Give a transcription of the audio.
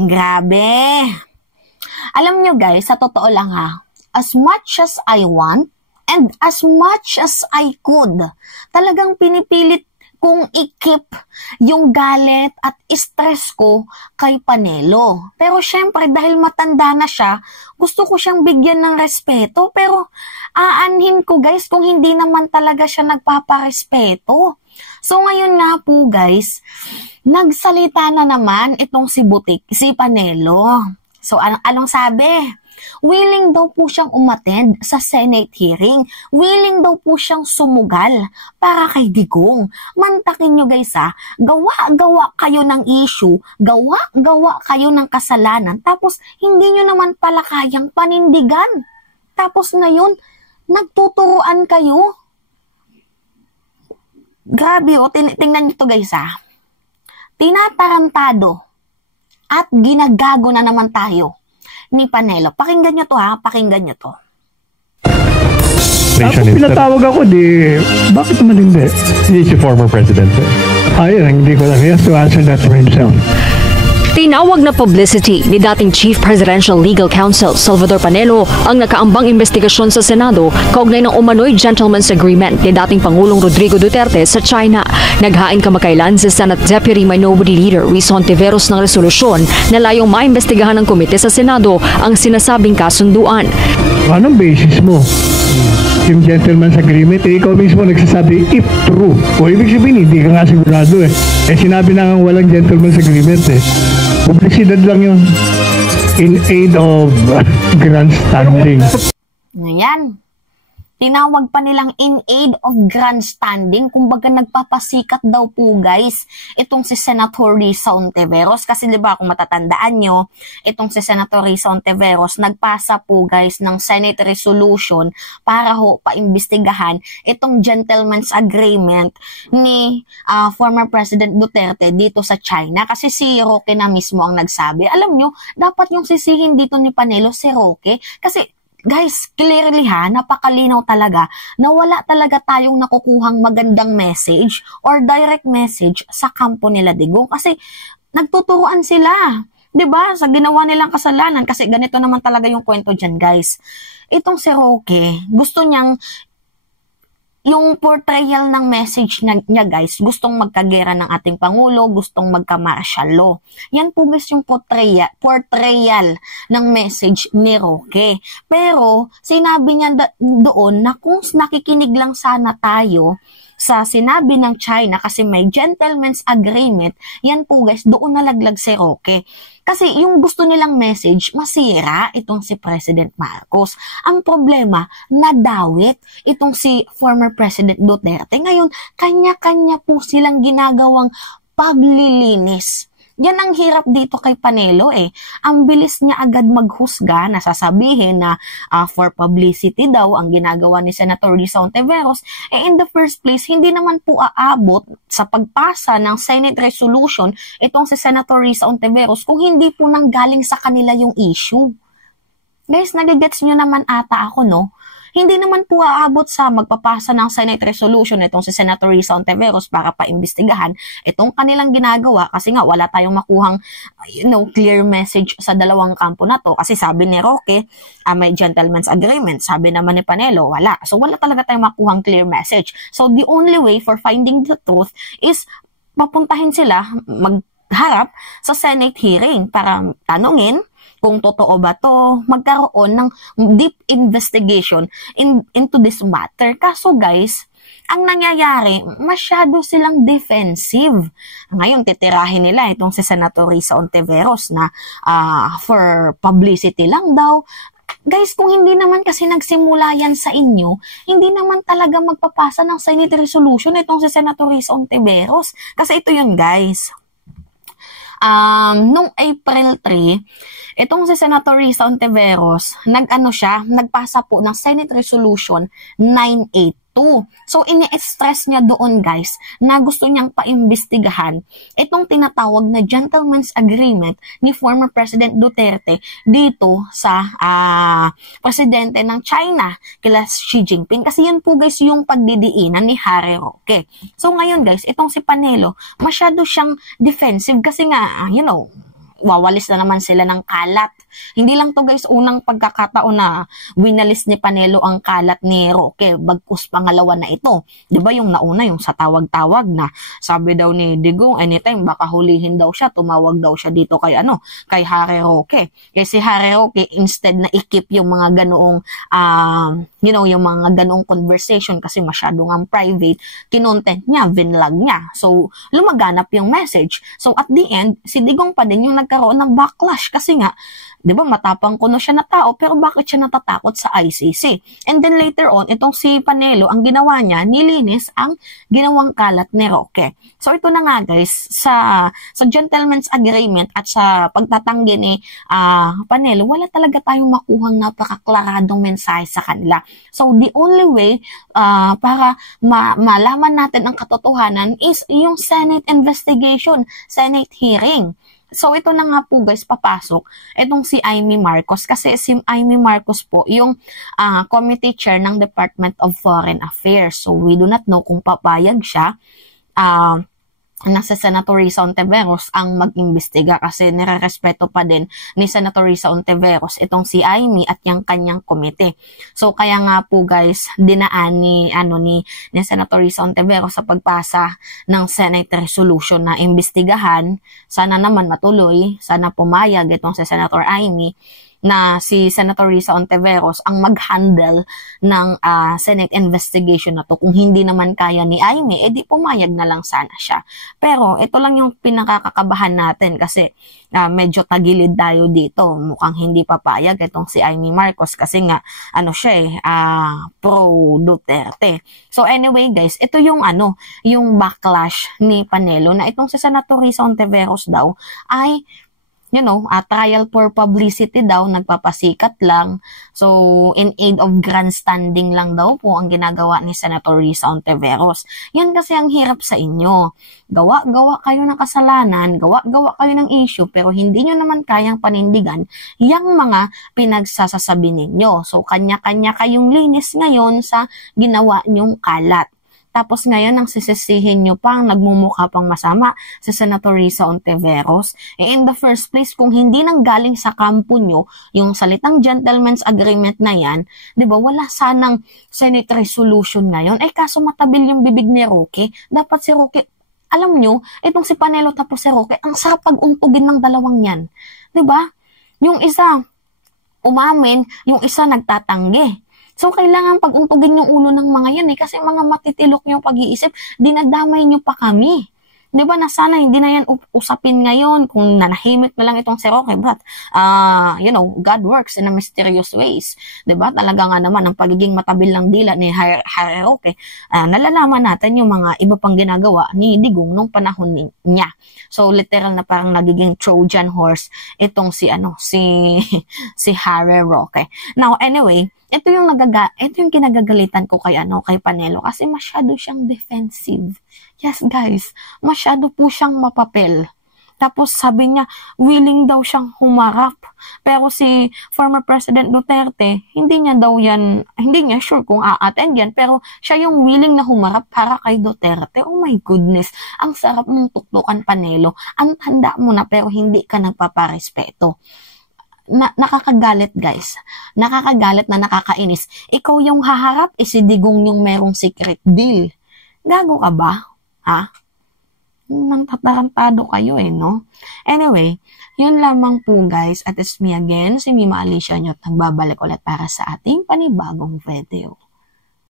Grabe. Alam nyo guys, sa totoo lang ha, as much as I want and as much as I could, talagang pinipilit kung i-keep yung galit at stress ko kay Panelo. Pero syempre dahil matanda na siya, gusto ko siyang bigyan ng respeto. Pero aanhin ko guys kung hindi naman talaga siya nagpaparespeto. So ngayon nga po guys, nagsalita na naman itong si Panelo. So anong sabi? Willing daw po siyang umattend sa Senate hearing. Willing daw po siyang sumugal para kay Digong. Mantakin nyo guys ha, gawa-gawa kayo ng issue, gawa-gawa kayo ng kasalanan, tapos hindi nyo naman pala kayang panindigan. Tapos ngayon, nagtuturuan kayo. Grabe o, tingnan nyo to guys ha. Tinatarantado at ginagago na naman tayo ni Panelo. Pakinggan nyo to ha, pakinggan nyo to. Ako pinatawag ako, bakit naman hindi? He is the former president. Ayun, hindi ko lang. He has to answer that for himself. Tinawag na publicity ni dating Chief Presidential Legal Counsel Salvador Panelo ang nakaambang investigasyon sa Senado kaugnay ng umano'y gentleman's agreement ni dating Pangulong Rodrigo Duterte sa China. Naghain kamakailan si Senate Deputy Minority Leader Risa Hontiveros ng resolusyon na layong maimbestigahan ng komite sa Senado ang sinasabing kasunduan. Anong basis mo? Yung gentleman's agreement, ikaw mismo nagsasabi if true. O ibig sabihin, hindi ka nga sigurado eh. Sinabi na nga walang gentleman's agreement eh. Publicidad lang yun. In aid of grandstanding. Ngayon, tinawag pa nilang in aid of grandstanding. Kumbaga nagpapasikat daw po guys itong si Senator Risa Hontiveros. Kasi diba kung matatandaan nyo, itong si Senator Risa Hontiveros nagpasa po guys ng Senate resolution para ho paimbestigahan itong gentleman's agreement ni former President Duterte dito sa China. Kasi si Roque na mismo ang nagsabi. Alam nyo, dapat yung sisihin dito ni Panelo si Roque. Kasi guys, clearly ha, napakalinaw talaga na wala talaga tayong nakukuhang magandang message or direct message sa kampo nila Digong kasi nagtuturuan sila. 'Di ba? Sa ginawa nilang kasalanan kasi ganito naman talaga yung kwento diyan, guys. Itong si Roque, gusto niyang yung portrayal ng message niya guys, gustong magkagera ng ating Pangulo, gustong magka-martial law. Yan po guys yung portrayal ng message ni Roque. Pero sinabi niya doon na kung nakikinig lang sana tayo sa sinabi ng China kasi may gentleman's agreement, yan po guys, doon nalaglag si Roque. Kasi yung gusto nilang message, masira itong si President Marcos. Ang problema, nadawit itong si former President Duterte. Ngayon, kanya-kanya po silang ginagawang paglilinis. Yan ang hirap dito kay Panelo eh. Ang bilis niya agad maghusga na sasabihin na for publicity daw ang ginagawa ni Senator Risa Hontiveros. In the first place, hindi naman po aabot sa pagpasa ng Senate resolution itong si Senator Risa Hontiveros kung hindi po nanggaling sa kanila yung issue. Guys, nagigets nyo naman ata ako, no? Hindi naman po aabot sa magpapasa ng Senate resolution itong si Senator Risa Hontiveros para paimbestigahan itong kanilang ginagawa kasi nga wala tayong makuhang clear message sa dalawang kampo na to kasi sabi ni Roque may gentleman's agreement, sabi naman ni Panelo wala. So wala talaga tayong makuhang clear message. So the only way for finding the truth is papuntahin sila magharap sa Senate hearing para tanungin kung totoo ba to, magkaroon ng deep investigation into this matter. Kaso guys, ang nangyayari, masyado silang defensive. Ngayon, titirahin nila itong si Senator Risa Hontiveros na for publicity lang daw. Guys, kung hindi naman kasi nagsimula yan sa inyo, hindi naman talaga magpapasa ng Senate resolution itong si Senator Risa Hontiveros. Kasi ito yun guys. Nung April 3, itong si Senator Risa Hontiveros, nagpasa po ng Senate Resolution 982. So, ini-stress niya doon guys na gusto niyang paimbestigahan itong tinatawag na gentleman's agreement ni former President Duterte dito sa presidente ng China, kila Xi Jinping. Kasi yan po guys yung pagdidiinan ni Harry Roque. So, ngayon guys, itong si Panelo, masyado siyang defensive kasi nga, wawalis na naman sila ng kalat. Hindi lang to guys unang pagkakataon na winalis ni Panelo ang kalat ni Roque, bagkus pangalawa na ito. 'Di ba yung nauna yung sa tawag-tawag na sabi daw ni Digong anytime baka hulihin daw siya, tumawag daw siya dito kay kay Harry Roque. Kasi Harry Roque instead na i-keep yung mga ganoong yung mga ganoong conversation kasi masyado ng private, kinontent niya, vinlog niya. So lumaganap yung message. So at the end, si Digong pa din yung nagkaroon ng backlash kasi nga, di ba, matapang kuno siya na tao, pero bakit siya natatakot sa ICC? And then later on, itong si Panelo, ang ginawa niya, nilinis ang ginawang kalat ni Roque. So ito na nga guys, sa gentleman's agreement at sa pagtatanggi ni Panelo, wala talaga tayong makuhang napakaklaradong mensahe sa kanila. So the only way para malaman natin ang katotohanan is yung Senate investigation, Senate hearing. So ito na nga po guys, papasok itong si Amy Marcos kasi si Amy Marcos po yung committee chair ng Department of Foreign Affairs. So we do not know kung papayag siya na si Senator Risa Ontiveros ang mag-imbestiga kasi nirerespeto pa din ni Senator Risa Ontiveros itong si Amy at yung kanyang komite. So kaya nga po guys, dinaan ni Senator Risa Ontiveros sa pagpasa ng Senate resolution na imbestigahan. Sana naman matuloy, sana pumayag itong si Senator Amy na si Senator Risa Ontiveros ang mag-handle ng Senate investigation na to. Kung hindi naman kaya ni Amy, edi pumayag na lang sana siya. Pero ito lang yung pinakakakabahan natin kasi medyo tagilid tayo dito. Mukhang hindi papayag itong si Amy Marcos kasi nga siya pro Duterte. So anyway guys, ito yung yung backlash ni Panelo na itong si Senator Risa Ontiveros daw ay trial for publicity daw, nagpapasikat lang. So, in aid of grandstanding lang daw po ang ginagawa ni Senator Risa Ontiveros. Yan kasi ang hirap sa inyo. Gawa kayo ng kasalanan, gawa kayo ng issue, pero hindi nyo naman kayang panindigan yung mga pinagsasasabi ninyo. So, kanya-kanya kayong linis ngayon sa ginawa nyong kalat. Tapos ngayon, ang sisisihin nyo pang nagmumukha pang masama si Senator Risa Ontiveros. In the first place, kung hindi nang galing sa kampo nyo, yung salitang gentleman's agreement na yan, di ba, wala sanang Senate resolution ngayon. Kaso matabil yung bibig ni Roque. Dapat si Roque, alam nyo, itong si Panelo tapos si Roque, ang sarap pag-untugin ng dalawang yan. Di ba? Yung isa, umamin, yung isa nagtatanggi. So, kailangan pag-untugin yung ulo ng mga yan kasi mga matitilok yung pag-iisip, dinadamay nyo pa kami. Diba na sana hindi na yan usapin ngayon kung nanahimik na lang itong si Roque, but God works in a mysterious ways. Diba? Talaga nga naman ang pagiging matabil ng dila ni Harry Roque, nalalaman natin yung mga iba pang ginagawa ni Digong nung panahon niya. So literal na parang nagiging Trojan horse itong si Harry Roque. Now anyway, ito yung kinagagalitan ko kay Panelo kasi masyado siyang defensive. Yes guys, masyado po siyang mapapel. Tapos sabi niya, willing daw siyang humarap. Pero si former President Duterte, hindi niya sure kung a-attend yan, pero siya yung willing na humarap para kay Duterte. Oh my goodness, ang sarap mong tuktukan Panelo. Ang tanda mo na pero hindi ka nagpaparespeto. Nakakagalit guys. Nakakagalit na nakakainis. Ikaw yung haharap, si Digong yung merong secret deal. Gago ka ba? Ha? Nang tatarantado kayo no? Anyway, yun lamang po guys. At it's me again, si Mima Alicia Nyot, nagbabalik ulit para sa ating panibagong video.